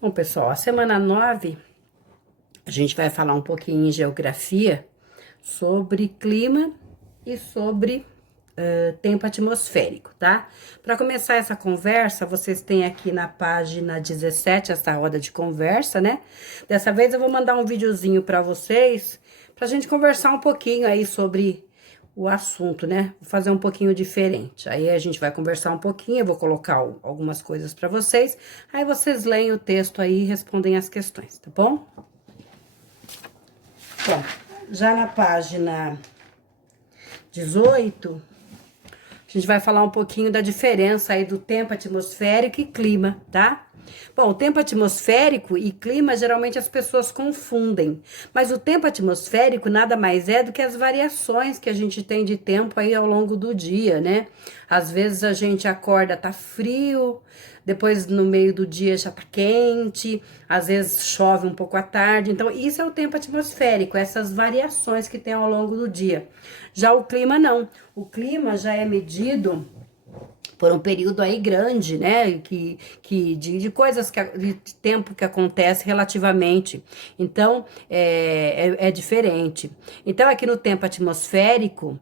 Bom, pessoal, a semana 9 a gente vai falar um pouquinho em geografia sobre clima e sobre tempo atmosférico, tá? Para começar essa conversa, vocês têm aqui na página 17 essa roda de conversa, né? Dessa vez eu vou mandar um videozinho para vocês, pra gente conversar um pouquinho aí sobre o assunto, né? Vou fazer um pouquinho diferente. Aí a gente vai conversar um pouquinho, eu vou colocar algumas coisas para vocês, aí vocês leem o texto aí e respondem as questões, tá bom? Bom, já na página 18, a gente vai falar um pouquinho da diferença aí do tempo atmosférico e clima, tá? Bom, o tempo atmosférico e clima geralmente as pessoas confundem, mas o tempo atmosférico nada mais é do que as variações que a gente tem de tempo aí ao longo do dia, né? Às vezes a gente acorda, tá frio, depois no meio do dia já tá quente, às vezes chove um pouco à tarde, então isso é o tempo atmosférico, essas variações que tem ao longo do dia. Já o clima não, o clima já é medido por um período aí grande, né, de coisas, de tempo que acontece relativamente. Então, é diferente. Então, aqui no tempo atmosférico,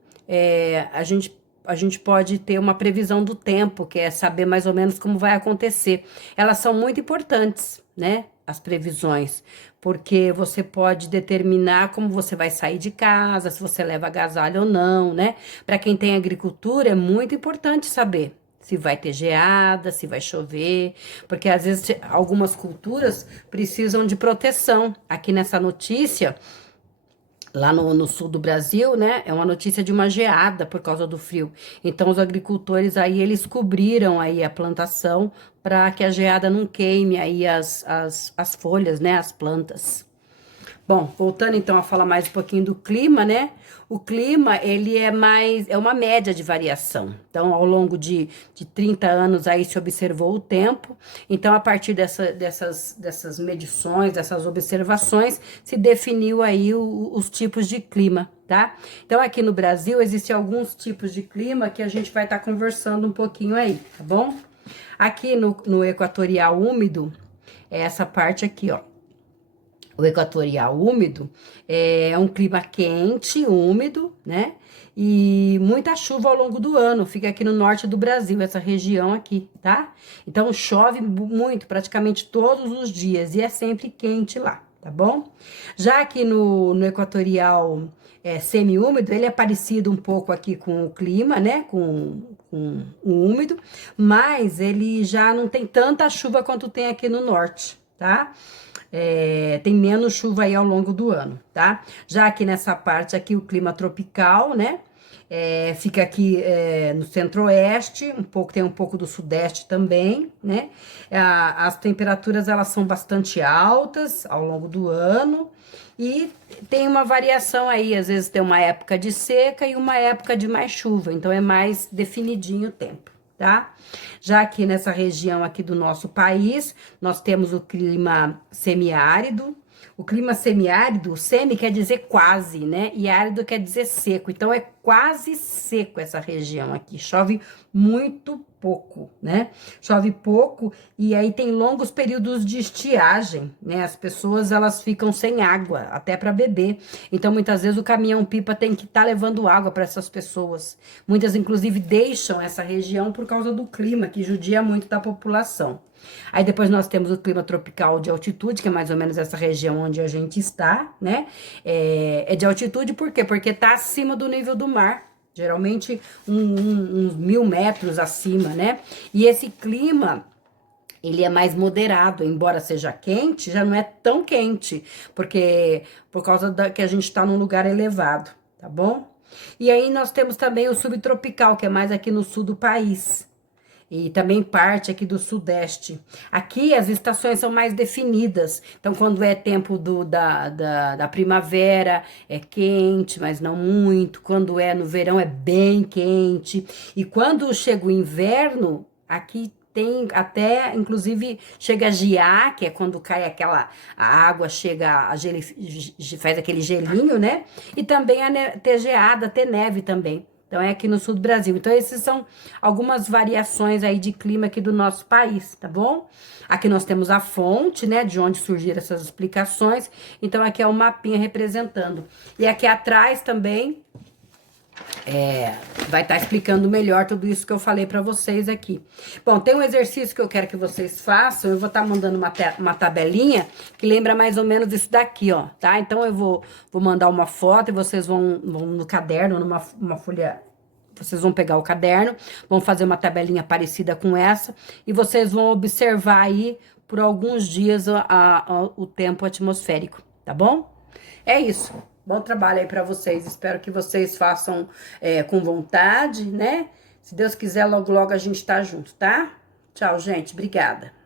a gente pode ter uma previsão do tempo, que é saber mais ou menos como vai acontecer. Elas são muito importantes, né, as previsões, porque você pode determinar como você vai sair de casa, se você leva agasalho ou não, né? Para quem tem agricultura, é muito importante saber se vai ter geada, se vai chover, porque às vezes algumas culturas precisam de proteção. Aqui nessa notícia, lá no sul do Brasil, né, é uma notícia de uma geada por causa do frio. Então os agricultores aí, eles cobriram aí a plantação para que a geada não queime aí as folhas, né, as plantas. Bom, voltando então a falar mais um pouquinho do clima, né? O clima, ele é uma média de variação. Então, ao longo de 30 anos aí se observou o tempo. Então, a partir dessas medições, dessas observações, se definiu aí os tipos de clima, tá? Então, aqui no Brasil, existem alguns tipos de clima que a gente vai estar conversando um pouquinho aí, tá bom? Aqui no equatorial úmido, é essa parte aqui, ó. O equatorial úmido é um clima quente, úmido, né? E muita chuva ao longo do ano. Fica aqui no norte do Brasil, essa região aqui, tá? Então chove muito, praticamente todos os dias, e é sempre quente lá, tá bom? Já aqui no equatorial semi-úmido, ele é parecido um pouco aqui com o clima, né? Com o úmido, mas ele já não tem tanta chuva quanto tem aqui no norte, tá? Tem menos chuva aí ao longo do ano, tá? Já aqui nessa parte aqui o clima tropical, né? Fica aqui no centro-oeste, tem um pouco do sudeste também, né? As temperaturas elas são bastante altas ao longo do ano e tem uma variação aí, às vezes tem uma época de seca e uma época de mais chuva, então é mais definidinho o tempo, tá? Já aqui nessa região aqui do nosso país, nós temos o clima semiárido. O clima semiárido, semi quer dizer quase, né? E árido quer dizer seco. Então é quase seco essa região aqui. Chove muito pouco, né? Chove pouco e aí tem longos períodos de estiagem, né? As pessoas elas ficam sem água até para beber. Então muitas vezes o caminhão-pipa tem que estar levando água para essas pessoas. Muitas inclusive deixam essa região por causa do clima que judia muito da população. Aí depois nós temos o clima tropical de altitude, que é mais ou menos essa região onde a gente está, né? É de altitude por quê? Porque tá acima do nível do mar. Geralmente uns 1.000 metros acima, né? E esse clima, ele é mais moderado, embora seja quente, já não é tão quente, porque por causa que a gente está num lugar elevado, tá bom? E aí nós temos também o subtropical, que é mais aqui no sul do país. E também parte aqui do sudeste. Aqui as estações são mais definidas. Então, quando é tempo da primavera, é quente, mas não muito. Quando é no verão, é bem quente. E quando chega o inverno, aqui tem até, inclusive, chega a gear, que é quando cai a água chega, faz aquele gelinho, né? E também ter geada, ter neve também. Então, é aqui no sul do Brasil. Então, esses são algumas variações aí de clima aqui do nosso país, tá bom? Aqui nós temos a fonte, né, de onde surgiram essas explicações. Então, aqui é o mapinha representando. E aqui atrás também vai estar explicando melhor tudo isso que eu falei para vocês aqui. Bom, tem um exercício que eu quero que vocês façam. Eu vou estar mandando uma tabelinha que lembra mais ou menos isso daqui, ó, tá? Então, eu vou mandar uma foto e vocês vão no caderno, numa folha. Vocês vão pegar o caderno, vão fazer uma tabelinha parecida com essa e vocês vão observar aí por alguns dias o tempo atmosférico, tá bom? É isso. Bom trabalho aí pra vocês. Espero que vocês façam com vontade, né? Se Deus quiser, logo, logo a gente tá junto, tá? Tchau, gente. Obrigada.